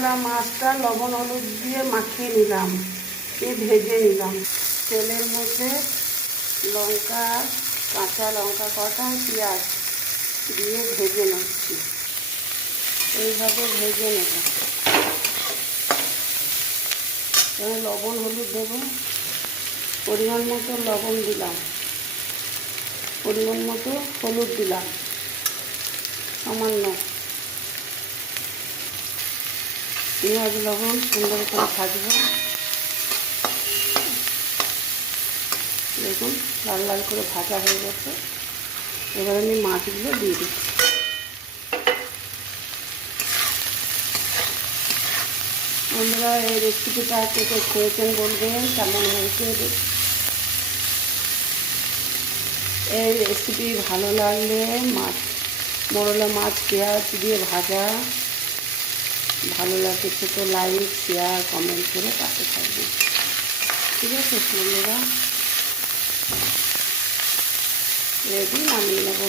কাতলা মাছটা লবণ হলুদ দিয়ে মাখিয়ে নিলাম। দিয়ে ভেজে নিলাম। তেলের মধ্যে লঙ্কা, কাঁচা লঙ্কা কটা, পেঁয়াজ দিয়ে ভেজে নিচ্ছি। এইভাবে ভেজে নেব। লবণ হলুদ দেবো। পরিমাণ মতো লবণ দিলাম। পরিমাণ মতো হলুদ দিলাম। সামান্য। পেঁয়াজ, লবণ, সুন্দর করে ভাজবো। দেখুন, লাল লাল করে ভাজা হয়ে গেছে। এবার আমি মাছগুলো দিয়ে দিচ্ছি। বন্ধুরা, এই রেসিপিটা কে কে খেয়েছেন বলবেন, কেমন হয়েছে? এই রেসিপি ভালো লাগলে মাছ, মোরলা মাছ, পেঁয়াজ দিয়ে ভাজা। ভালো লাগছে তো লাইক শেয়ার কমেন্ট করে পাশে থাকবে ঠিক আছে, বন্ধুরা? রেডি নামিয়ে নেব।